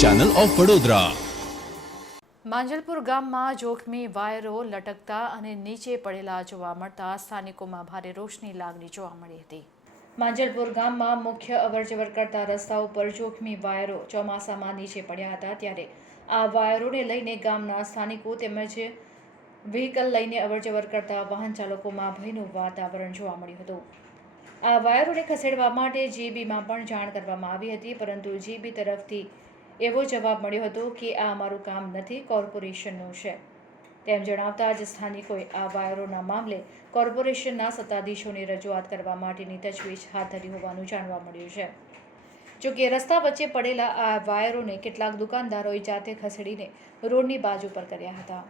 Channel of Vadodara Manjalpur ગામમાં જોખમી વાયરો લટકતા અને નીચે પડેલા જોવા મળતા સ્થાનિકોમાં ભારે રોષની લાગણી જોવા મળી હતી. માંજલપુર ગામમાં મુખ્ય અવરજવર કરતા રસ્તા ઉપર જોખમી વાયરો ચોમાસામાં નીચે પડ્યા હતા ત્યારે આ વાયરોને લઈને ગામના સ્થાનિકો તેમજ વ્હીકલ લઈને અવરજવર કરતા વાહન ચાલકોમાં ભયનું વાતાવરણ જોવા મળ્યું હતું. આ વાયરોને ખસેડવા માટે જીબીમાં પણ જાણ કરવામાં આવી હતી, પરંતુ જીબી તરફથી એવો જવાબ મળ્યો હતો કે આ અમારું કામ નથી, કોર્પોરેશનનું છે. તેમ જણાવતા જ સ્થાનિકોએ આ વાયરોના મામલે કોર્પોરેશનના સત્તાધીશોને રજૂઆત કરવા માટેની તજવીજ હાથ ધરી હોવાનું જાણવા મળ્યું છે. જો કે રસ્તા વચ્ચે પડેલા આ વાયરોને કેટલાક દુકાનદારોએ જાતે ખસેડીને રોડની બાજુ પર કર્યા હતા.